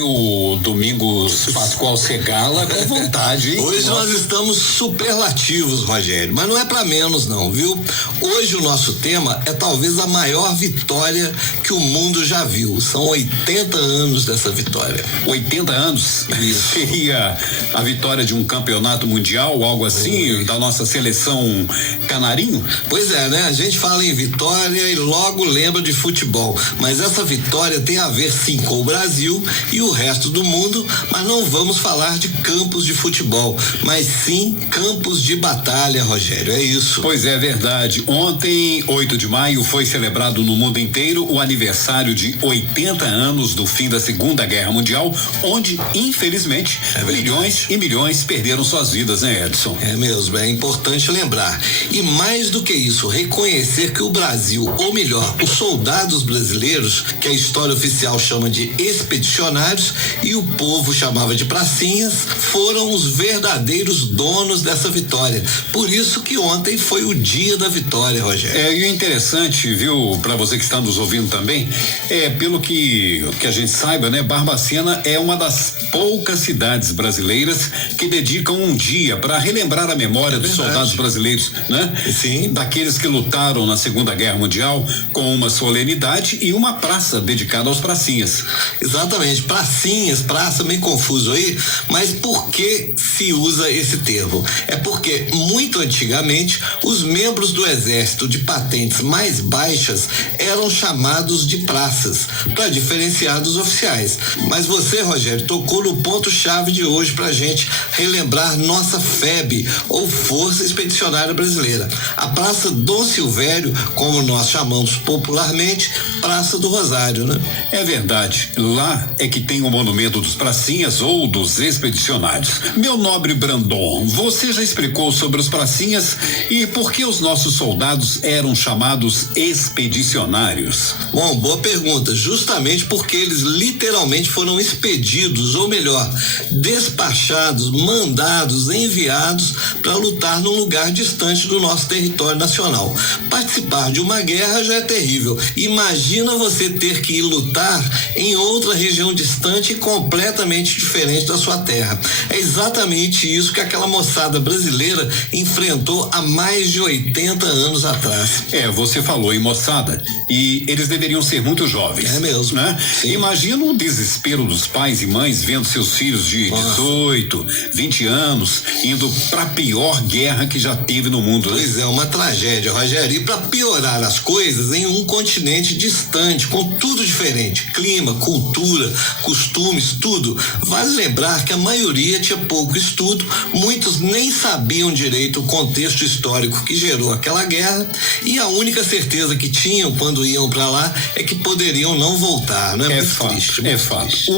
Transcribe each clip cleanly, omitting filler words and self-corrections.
O Domingos Pascoal Segala com vontade, hein? Hoje nós estamos superlativos, Rogério, mas não é pra menos não, viu? Hoje o nosso tema é talvez a maior vitória que o mundo já viu. São 80 anos dessa vitória. 80 anos? Isso. Seria a vitória de um campeonato mundial, algo assim, da nossa seleção canarinho? Pois é, né? A gente fala em vitória e logo lembra de futebol, mas essa vitória tem a ver sim com o Brasil e o resto do mundo, mas não vamos falar de campos de futebol, mas sim campos de batalha, Rogério, é isso. Pois é, verdade. Ontem, 8 de maio, foi celebrado no mundo inteiro o aniversário de 80 anos do fim da Segunda Guerra Mundial, onde, infelizmente, milhões e milhões perderam suas vidas, né, Edson? É mesmo, é importante lembrar. E mais do que isso, reconhecer que o Brasil, ou melhor, os soldados brasileiros, que a história oficial chama de expedicionários, e o povo chamava de pracinhas, foram os verdadeiros donos dessa vitória. Por isso que ontem foi o dia da vitória, Rogério. E o interessante, viu, para você que está nos ouvindo também, pelo que a gente saiba, né, Barbacena é uma das poucas cidades brasileiras que dedicam um dia para relembrar a memória dos soldados brasileiros, né? Sim. Daqueles que lutaram na Segunda Guerra Mundial, com uma solenidade e uma praça dedicada aos pracinhas. Exatamente, pracinhas, praça, meio confuso aí, mas por que se usa esse termo? É porque muito antigamente os membros do exército de patentes mais baixas eram chamados de praças, para diferenciar dos oficiais. Mas você, Rogério, tocou no ponto-chave de hoje pra gente relembrar nossa FEB, ou Força Expedicionária Brasileira. A Praça Dom Silvério, como nós chamamos popularmente, Praça do Rosário, né? É verdade, lá é que tem o monumento dos pracinhas ou dos expedicionários. Meu nobre Brandon, você já explicou sobre os pracinhas e por que os nossos soldados eram chamados expedicionários? Bom, boa pergunta. Justamente porque eles literalmente foram expedidos, ou melhor, despachados, mandados, enviados para lutar num lugar distante do nosso território nacional. Participar de uma guerra já é terrível. Imagina você ter que ir lutar em outra região distante e completamente diferente da sua terra. É exatamente isso que aquela moçada brasileira enfrentou há mais de 80 anos atrás. Você falou em moçada e eles deveriam ser muito jovens. É mesmo, né? Sim. Imagina o desespero dos pais e mães vendo seus filhos de 18, 20 anos indo para a pior guerra que já teve no mundo. Pois é, uma tragédia, Rogério. E para piorar as coisas, em um continente distante, com tudo diferente, clima, cultura, costumes, tudo. Vale lembrar que a maioria tinha pouco estudo, muitos nem sabiam direito o contexto histórico que gerou aquela guerra, e a única certeza que tinham quando iam para lá é que poderiam não voltar, não é? É fato.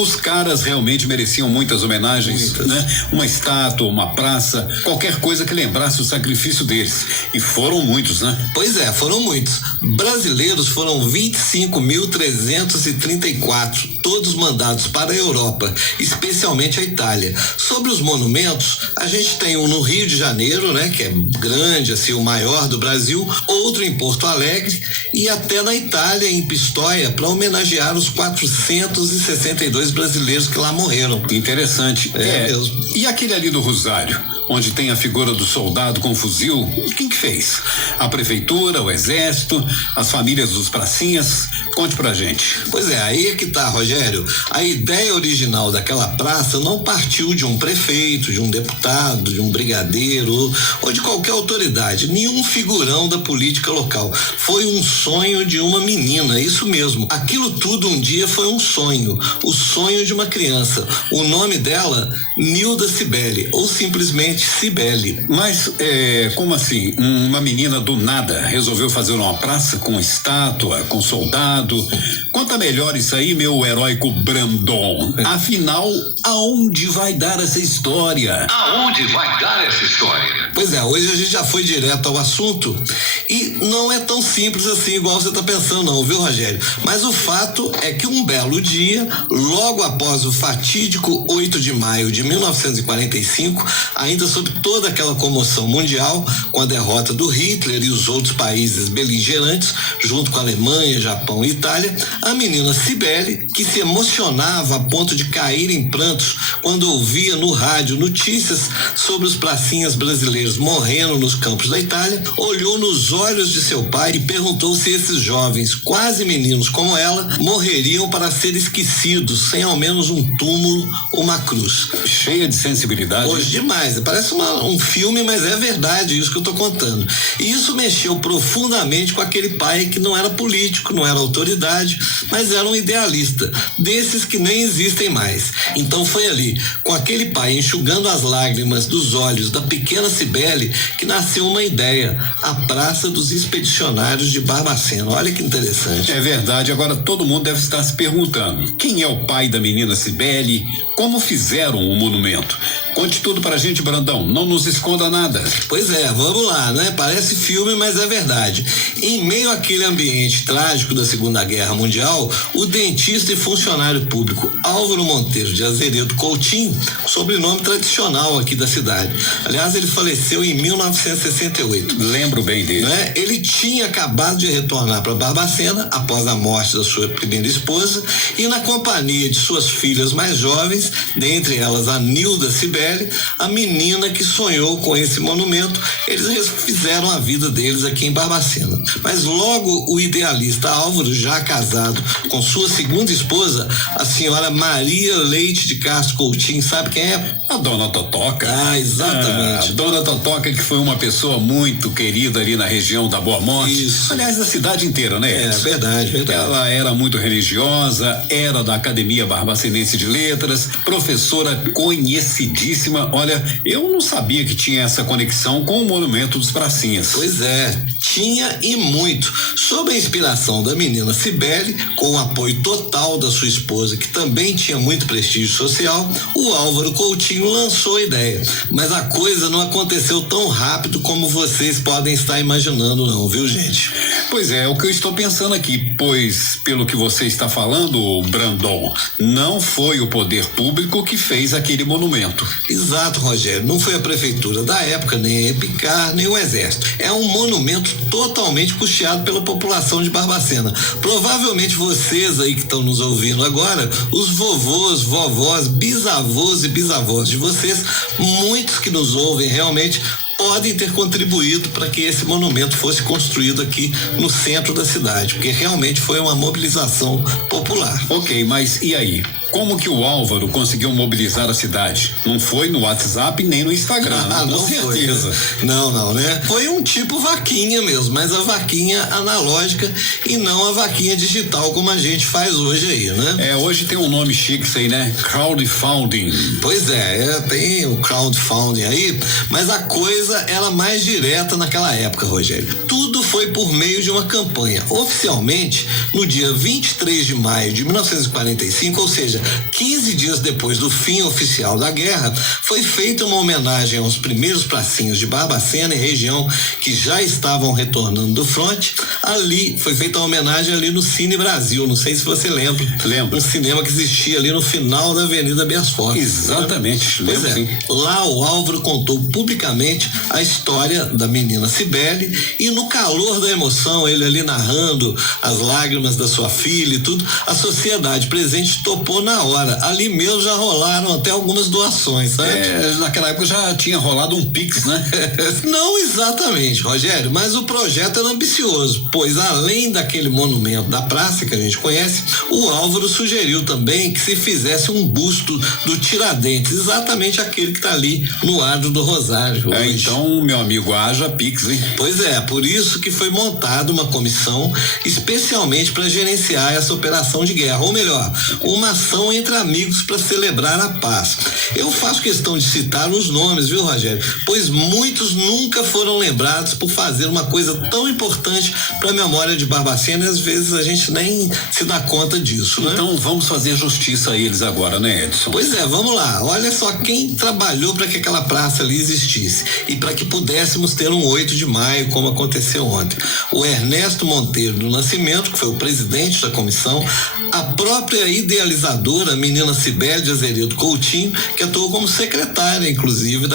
Os caras realmente mereciam muitas homenagens, né? Uma estátua, uma praça, qualquer coisa que lembrasse o sacrifício deles. E foram muitos, né? Pois é, foram muitos. Brasileiros foram 25.334, todos mandados para a Europa, especialmente a Itália. Sobre os monumentos, a gente tem um no Rio de Janeiro, né, que é grande, assim, o maior do Brasil, outro em Porto Alegre e até na Itália, em Pistoia, para homenagear os 462 brasileiros que lá morreram. Interessante. Mesmo. E aquele ali do Rosário, onde tem a figura do soldado com fuzil, quem que fez? A prefeitura, o exército, as famílias dos pracinhas? Conte pra gente. Pois é, aí é que tá, Rogério. A ideia original daquela praça não partiu de um prefeito, de um deputado, de um brigadeiro ou de qualquer autoridade, nenhum figurão da política local. Foi um sonho de uma menina, isso mesmo. Aquilo tudo um dia foi um sonho, o sonho de uma criança. O nome dela, Nilda Cibele, ou simplesmente Cibele. Mas, como assim? Uma menina do nada resolveu fazer uma praça com estátua, com soldado? Conta melhor isso aí, meu heróico Brandon. Afinal, aonde vai dar essa história? Aonde vai dar essa história? Pois é, hoje a gente já foi direto ao assunto e não é tão simples assim igual você tá pensando não, viu, Rogério? Mas o fato é que um belo dia, logo após o fatídico 8 de maio de 1945, ainda sob toda aquela comoção mundial, com a derrota do Hitler e os outros países beligerantes, junto com a Alemanha, Japão e Itália, A menina Cibele, que se emocionava a ponto de cair em prantos quando ouvia no rádio notícias sobre os pracinhas brasileiros morrendo nos campos da Itália, olhou nos olhos de seu pai e perguntou se esses jovens, quase meninos como ela, morreriam para ser esquecidos, sem ao menos um túmulo ou uma cruz. Cheia de sensibilidade. Hoje demais, parece um filme, mas é verdade isso que eu tô contando. E isso mexeu profundamente com aquele pai que não era político, não era autoridade, mas era um idealista, desses que nem existem mais. Então foi ali, com aquele pai enxugando as lágrimas dos olhos da pequena Cibele, que nasceu uma ideia, a Praça dos Expedicionários de Barbacena. Olha que interessante. É verdade, agora todo mundo deve estar se perguntando, quem é o pai da menina Cibele? Como fizeram o monumento? Conte tudo pra gente, Brandão, não nos esconda nada. Pois é, vamos lá, né? Parece filme, mas é verdade. Em meio àquele ambiente trágico da Segunda Guerra Mundial, o dentista e funcionário público Álvaro Monteiro de Azeredo Coutinho, sobrenome tradicional aqui da cidade. Aliás, ele faleceu em 1968. Lembro bem dele. Né? Ele tinha acabado de retornar para Barbacena após a morte da sua primeira esposa e na companhia de suas filhas mais jovens, dentre elas a Nilda Cibele, a menina que sonhou com esse monumento, eles fizeram a vida deles aqui em Barbacena. Mas logo o idealista Álvaro, já casado com sua segunda esposa, a senhora Maria Leite de Castro Coutinho, sabe quem é? A dona Totoca. Ah, exatamente. A dona Totoca, que foi uma pessoa muito querida ali na região da Boa Morte. Isso. Aliás, da cidade inteira, né? É, verdade. Ela era muito religiosa, era da Academia Barbacenense de Letras, professora conhecidíssima. Olha, eu não sabia que tinha essa conexão com o Monumento dos Pracinhas. Pois é, tinha e muito. Sob a inspiração da menina Cibele, com o apoio total da sua esposa, que também tinha muito prestígio social, o Álvaro Coutinho lançou a ideia. Mas a coisa não aconteceu tão rápido como vocês podem estar imaginando, não, viu, gente? Pois é o que eu estou pensando aqui, pois, pelo que você está falando, Brandon, não foi o poder público que fez aquele monumento. Exato, Rogério. Não foi a prefeitura da época, nem a Epicar, nem o Exército. É um monumento totalmente custeado pela população de Barbacena. Provavelmente vocês aí que estão nos ouvindo agora, os vovôs, vovós, bisavôs e bisavós de vocês, muitos que nos ouvem realmente podem ter contribuído para que esse monumento fosse construído aqui no centro da cidade, porque realmente foi uma mobilização popular. Ok, mas e aí? Como que o Álvaro conseguiu mobilizar a cidade? Não foi no WhatsApp nem no Instagram, com certeza. Foi, não, né? Foi um tipo vaquinha mesmo, mas a vaquinha analógica e não a vaquinha digital como a gente faz hoje aí, né? Hoje tem um nome chique isso aí, né? Crowdfunding. Pois tem o crowdfunding aí, mas a coisa era mais direta naquela época, Rogério. Tudo foi por meio de uma campanha. Oficialmente, no dia 23 de maio de 1945, ou seja, 15 dias depois do fim oficial da guerra, foi feita uma homenagem aos primeiros pracinhos de Barbacena e região que já estavam retornando do fronte. Ali, foi feita uma homenagem ali no Cine Brasil, não sei se você lembra. Lembro. Um cinema que existia ali no final da Avenida Bias Fortes. Exatamente, lembro sim. Lá o Álvaro contou publicamente a história da menina Cibele e no calor da emoção, ele ali narrando as lágrimas da sua filha e tudo, a sociedade presente topou na hora. Ali mesmo já rolaram até algumas doações, sabe? Naquela época já tinha rolado um Pix, né? Não exatamente, Rogério, mas o projeto era ambicioso, pois além daquele monumento da praça que a gente conhece, o Álvaro sugeriu também que se fizesse um busto do Tiradentes, exatamente aquele que está ali no Adro do Rosário. Então, meu amigo, haja Pix, hein? Pois é, por isso que foi montada uma comissão especialmente para gerenciar essa operação de guerra, ou melhor, uma ação entre amigos para celebrar a paz. Eu faço questão de citar os nomes, viu, Rogério? Pois muitos nunca foram lembrados por fazer uma coisa tão importante para a memória de Barbacena e às vezes a gente nem se dá conta disso, né? Então vamos fazer justiça a eles agora, né, Edson? Pois é, vamos lá. Olha só quem trabalhou para que aquela praça ali existisse e para que pudéssemos ter um 8 de maio como aconteceu ontem. O Ernesto Monteiro do Nascimento, que foi o presidente da comissão, a própria idealizadora, a menina Cibele de Azeredo Coutinho, que que atuou como secretária, inclusive,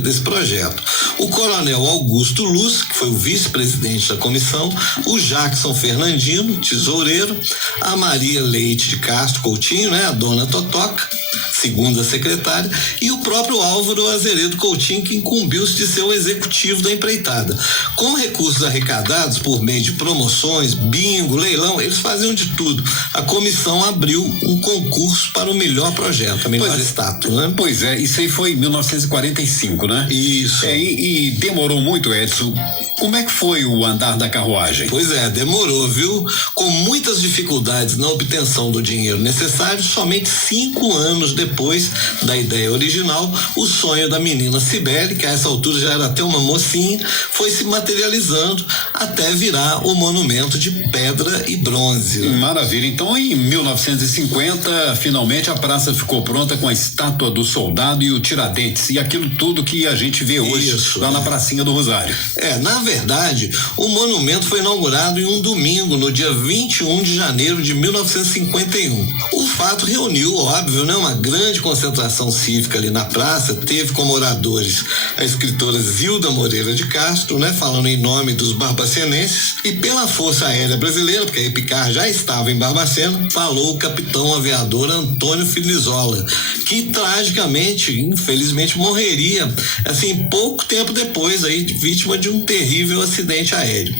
desse projeto. O coronel Augusto Luz, que foi o vice-presidente da comissão, o Jackson Fernandino, tesoureiro, a Maria Leite de Castro Coutinho, né, a dona Totoca, segunda secretária, e o próprio Álvaro Azeredo Coutinho, que incumbiu-se de ser o executivo da empreitada. Com recursos arrecadados por meio de promoções, bingo, leilão, eles faziam de tudo. A comissão abriu um concurso para o melhor projeto, a melhor estátua, né? Pois é, isso aí foi em 1945, né? Isso. E demorou muito, Edson. Como é que foi o andar da carruagem? Pois é, demorou, viu? Com muitas dificuldades na obtenção do dinheiro necessário, somente 5 anos depois da ideia original, o sonho da menina Cibele, que a essa altura já era até uma mocinha, foi se materializando até virar o monumento de pedra e bronze. Maravilha. Então, em 1950, finalmente a praça ficou pronta com a estátua do soldado e o Tiradentes, e aquilo tudo que a gente vê hoje lá na pracinha do Rosário. Na verdade, o monumento foi inaugurado em um domingo, no dia 21 de janeiro de 1951. O fato reuniu, óbvio, né, uma grande concentração cívica ali na praça. Teve como oradores a escritora Zilda Moreira de Castro, né, falando em nome dos barbacenenses, e pela Força Aérea Brasileira, porque a Epicar já estava em Barbacena, falou o capitão aviador Antônio Filizola, que tragicamente, infelizmente, morreria, assim, pouco tempo depois, aí, vítima de um terrível acidente aéreo.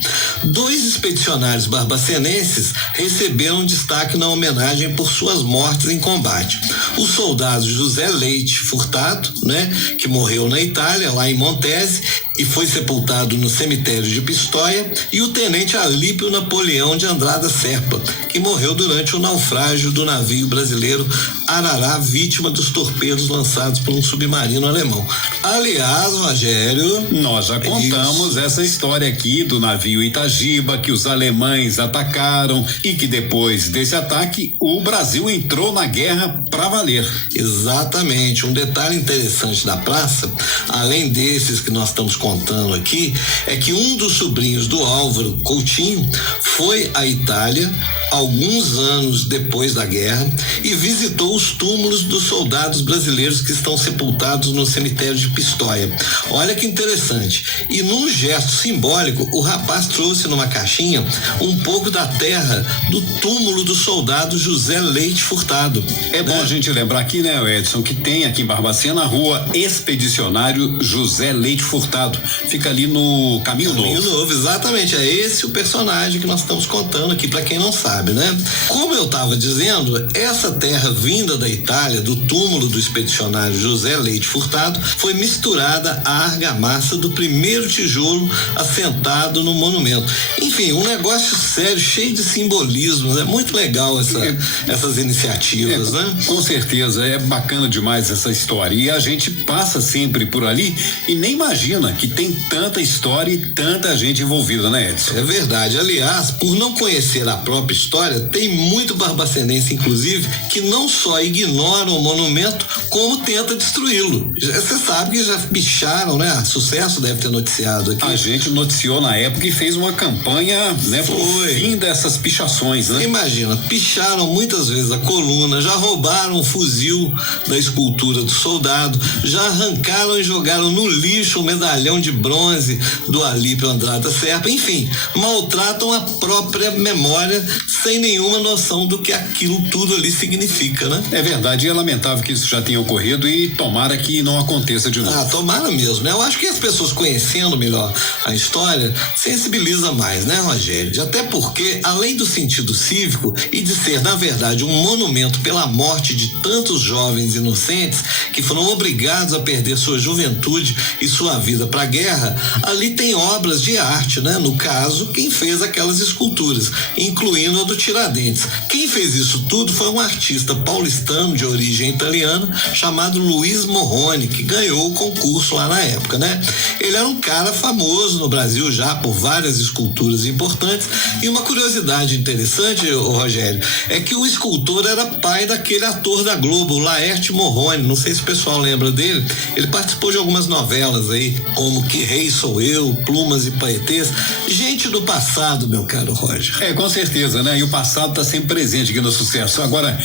2 expedicionários barbacenenses receberam destaque na homenagem por suas mortes em combate. O soldado José Leite Furtado, né, que morreu na Itália, lá em Montese, e foi sepultado no cemitério de Pistoia, e o tenente Alípio Napoleão de Andrada Serpa, que morreu durante o naufrágio do navio brasileiro Arará, vítima dos torpedos lançados por um submarino alemão. Aliás, Rogério, nós já contamos essa história aqui do navio Itagiba, que os alemães atacaram e que depois desse ataque o Brasil entrou na guerra pra valer. Exatamente. Um detalhe interessante da praça, além desses que nós estamos contando aqui, é que um dos sobrinhos do Álvaro Coutinho foi à Itália alguns anos depois da guerra e visitou os túmulos dos soldados brasileiros que estão sepultados no cemitério de Pistoia. Olha que interessante. E num gesto simbólico, o rapaz trouxe numa caixinha um pouco da terra do túmulo do soldado José Leite Furtado. É bom a gente lembrar aqui, né, Edson, que tem aqui em Barbacena a rua Expedicionário José Leite Furtado. Fica ali no Caminho Novo. Caminho Novo, exatamente. É esse o personagem que nós estamos contando aqui, para quem não sabe, né? Como eu estava dizendo, essa terra vinda da Itália, do túmulo do expedicionário José Leite Furtado, foi misturada à argamassa do primeiro tijolo assentado no monumento. Enfim, um negócio sério, cheio de simbolismos. É muito legal essas iniciativas, né? Com certeza, é bacana demais essa história. E a gente passa sempre por ali e nem imagina que tem tanta história e tanta gente envolvida, né, Edson? É verdade. Aliás, por não conhecer a própria história, tem muito barbacenense, inclusive, que não só ignora o monumento, como tenta destruí-lo. Você sabe que já picharam, né? Sucesso deve ter noticiado aqui. A gente noticiou na época e fez uma campanha, né? Pro fim dessas pichações, né? Imagina, picharam muitas vezes a coluna, já roubaram o fuzil da escultura do soldado, já arrancaram e jogaram no lixo o medalhão de bronze do Alípio Andrada Serpa, enfim, maltratam a própria memória sem nenhuma noção do que aquilo tudo ali significa, né? É verdade, e é lamentável que isso já tenha ocorrido e tomara que não aconteça de novo. Tomara mesmo, né? Eu acho que as pessoas conhecendo melhor a história sensibiliza mais, né, Rogério? Até porque, além do sentido cívico e de ser, na verdade, um monumento pela morte de tantos jovens inocentes que foram obrigados a perder sua juventude e sua vida para a guerra, ali tem obras de arte, né? No caso, quem fez aquelas esculturas, incluindo a do Tiradentes. Quem fez isso tudo foi um artista paulistano de origem italiana chamado Luiz Morrone, que ganhou o concurso lá na época, né? Ele era um cara famoso no Brasil já por várias esculturas importantes, e uma curiosidade interessante, Rogério, é que o escultor era pai daquele ator da Globo, o Laerte Morrone. Não sei se o pessoal lembra dele. Ele participou de algumas novelas aí, como Que Rei Sou Eu, Plumas e Paetês. Gente do passado, meu caro Roger. Com certeza, né? né? E o passado está sempre presente aqui no Sucesso. Agora,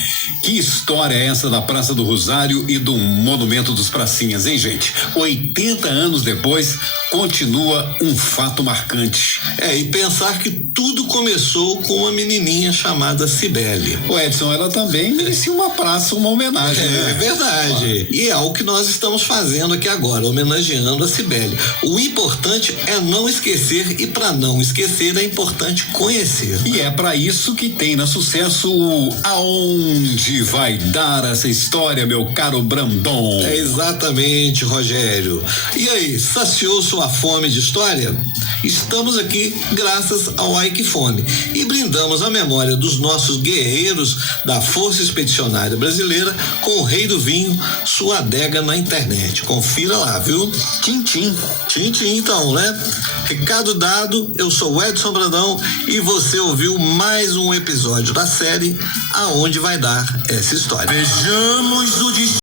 que história é essa da Praça do Rosário e do Monumento dos Pracinhas, hein, gente? 80 anos depois, continua um fato marcante. E pensar que tudo começou com uma menininha chamada Cibele. O Edson, ela também merecia uma praça, uma homenagem, né? É verdade. E é o que nós estamos fazendo aqui agora, homenageando a Cibele. O importante é não esquecer, e para não esquecer é importante conhecer. E é para isso que tem na Sucesso o Aonde Vai Dar Essa História, meu caro Brandon. É exatamente, Rogério. E aí, saciou sua fome de história? Estamos aqui graças ao Ike Fome e brindamos a memória dos nossos guerreiros da Força Expedicionária Brasileira com o Rei do Vinho, sua adega na internet. Confira lá, viu? Tintim. Tintim, então, né? Recado dado, eu sou o Edson Brandão e você ouviu mais um episódio da série Aonde Vai Dar Essa História. Vejamos o destino.